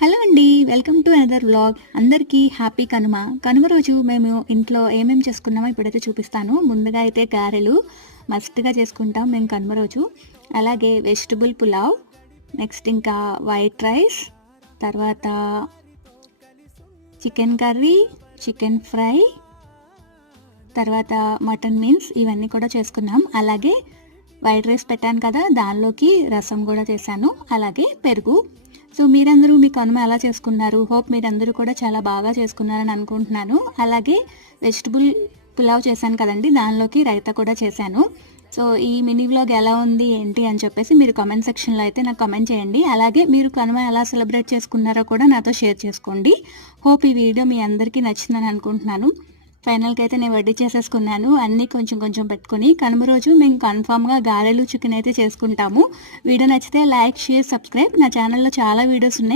Hello అండి. Welcome to another vlog. అందరికీ happy Kanuma. Kanuma రోజు మేము ఇంట్లో ఏమేమి చేసుకున్నామో ఇప్పుడైతే చూపిస్తాను. ముందుగా అయితే గారెలు మస్ట్‌గా చేసుకుంటాం మేము కనుమ రోజు. అలాగే వెజిటబుల్ పులావ్, నెక్స్ట్ ఇంకా వైట్ రైస్, తర్వాత చికెన్ కర్రీ, చికెన్ ఫ్రై, తర్వాత మటన్ మీల్స్ ఇవన్నీ కూడా చేసుకున్నాం. అలాగే వైట్ రైస్ పెట్టాను కదా, దానిలోకి రసం కూడా చేశాను. అలాగే పెరుగు. సో మీరందరూ మీ కనుమ ఎలా చేసుకున్నారు? హోప్ మీరందరూ కూడా చాలా బాగా చేసుకున్నారని అనుకుంటున్నాను. అలాగే వెజిటబుల్ పులావ్ చేశాను కదండి, దానిలోకి రైతా కూడా చేశాను. సో ఈ మినీ వ్లాగ్ ఎలా ఉంది ఏంటి అని చెప్పేసి మీరు కామెంట్ సెక్షన్లో అయితే నాకు కామెంట్ చేయండి. అలాగే మీరు కనుమ ఎలా సెలబ్రేట్ చేసుకున్నారో కూడా నాతో షేర్ చేసుకోండి. హోప్ ఈ వీడియో మీ అందరికీ నచ్చిందని అనుకుంటున్నాను. ఫైనల్గా అయితే నేను వడ్డీ చేసేసుకున్నాను. అన్నీ కొంచెం కొంచెం పెట్టుకుని కనుమ రోజు మేము కన్ఫామ్గా గారెలు చికెన్ అయితే చేసుకుంటాము. వీడియో నచ్చితే లైక్, షేర్, సబ్స్క్రైబ్. నా ఛానల్లో చాలా వీడియోస్ ఉన్నాయి.